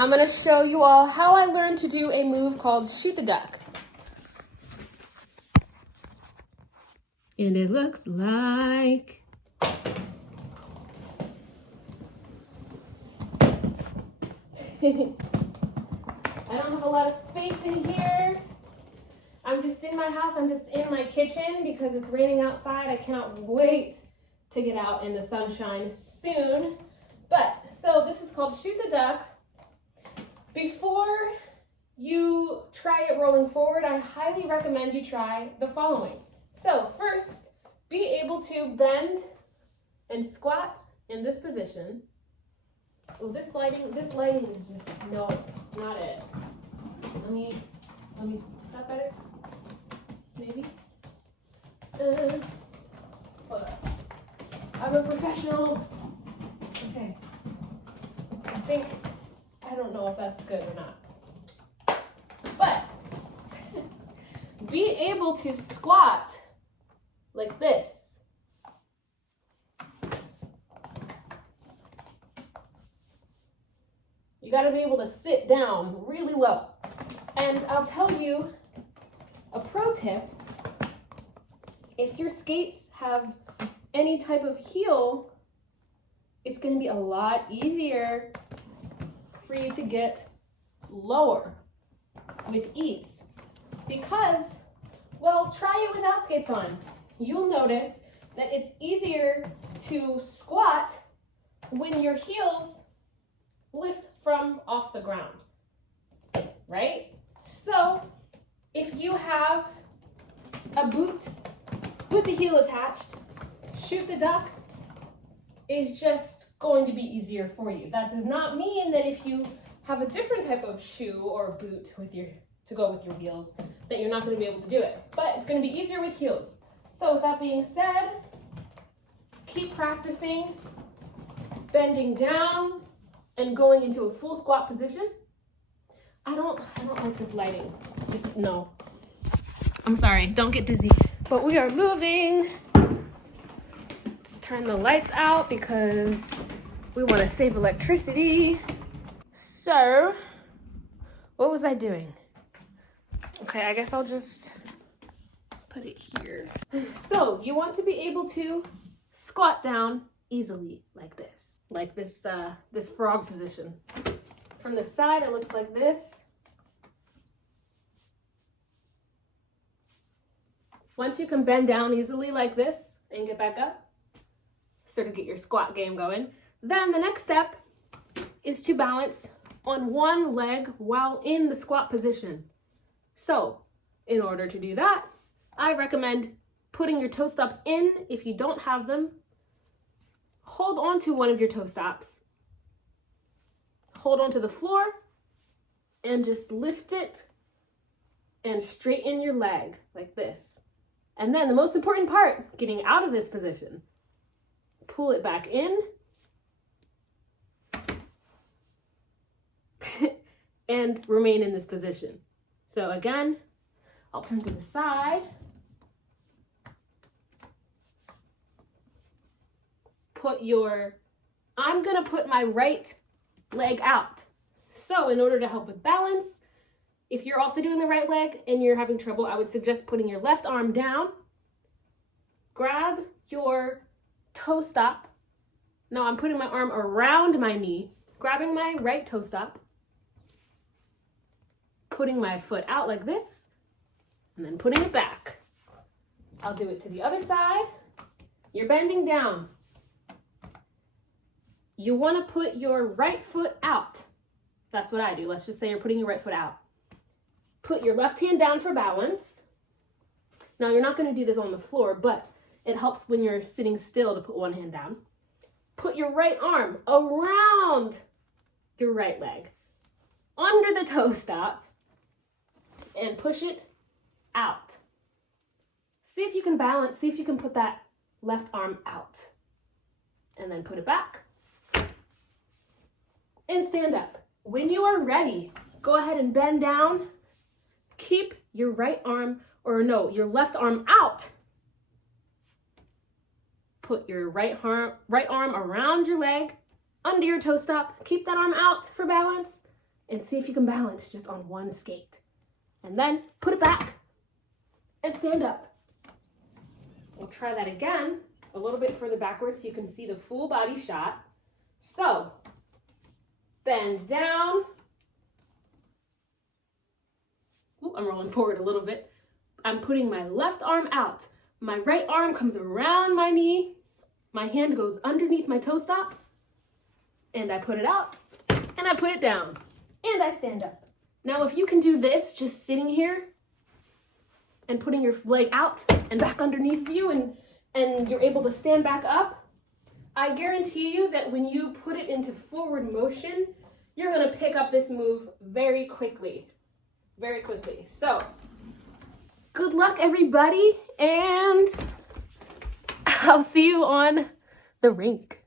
I'm gonna show you all how I learned to do a move called shoot the duck. And it looks like... I don't have a lot of space in here. I'm just in my house, I'm just in my kitchen because it's raining outside. I cannot wait to get out in the sunshine soon. But, so this is called shoot the duck. Before you try it rolling forward, I highly recommend you try the following. So first, be able to bend and squat in this position. Oh, this lighting is just, no, not it. Let me, is that better? Maybe? Hold up. I'm a professional. Okay. I don't know if that's good or not. But, be able to squat like this. You gotta be able to sit down really low. And I'll tell you a pro tip. If your skates have any type of heel, it's gonna be a lot easier for you to get lower with ease. Because, well, try it without skates on. You'll notice that it's easier to squat when your heels lift from off the ground, right? So if you have a boot with the heel attached, shoot the duck is just going to be easier for you. That does not mean that if you have a different type of shoe or boot with to go with your heels, that you're not going to be able to do it. But it's going to be easier with heels. So with that being said, keep practicing bending down and going into a full squat position. I don't like this lighting. Just no. I'm sorry, don't get dizzy. But we are moving. Let's turn the lights out because we want to save electricity. So, what was I doing? Okay, I guess I'll just put it here. So, you want to be able to squat down easily like this. Like this, this frog position. From the side, it looks like this. Once you can bend down easily like this and get back up, sort of get your squat game going, then the next step is to balance on one leg while in the squat position. So, in order to do that, I recommend putting your toe stops in if you don't have them. Hold on to one of your toe stops. Hold on to the floor and just lift it and straighten your leg like this. And then the most important part, getting out of this position. Pull it back in and remain in this position. So again, I'll turn to the side. I'm gonna put my right leg out. So in order to help with balance, if you're also doing the right leg and you're having trouble, I would suggest putting your left arm down, grab your toe stop. Now I'm putting my arm around my knee, grabbing my right toe stop, putting my foot out like this, and then putting it back. I'll do it to the other side. You're bending down. You want to put your right foot out. That's what I do. Let's just say you're putting your right foot out. Put your left hand down for balance. Now you're not going to do this on the floor, but it helps when you're sitting still to put one hand down. Put your right arm around your right leg, under the toe stop, and push it out. See if you can balance, see if you can put that left arm out. And then put it back. And stand up. When you are ready, go ahead and bend down. Keep your right arm, or no, your left arm out. Put your right arm around your leg, under your toe stop. Keep that arm out for balance. and see if you can balance just on one skate. And then put it back and stand up. We'll try that again, a little bit further backwards so you can see the full body shot. So, bend down. Ooh, I'm rolling forward a little bit. I'm putting my left arm out. My right arm comes around my knee. My hand goes underneath my toe stop. And I put it out. And I put it down. And I stand up. Now, if you can do this just sitting here and putting your leg out and back underneath you and you're able to stand back up, I guarantee you that when you put it into forward motion, you're going to pick up this move very quickly. Very quickly. So, good luck, everybody, and I'll see you on the rink.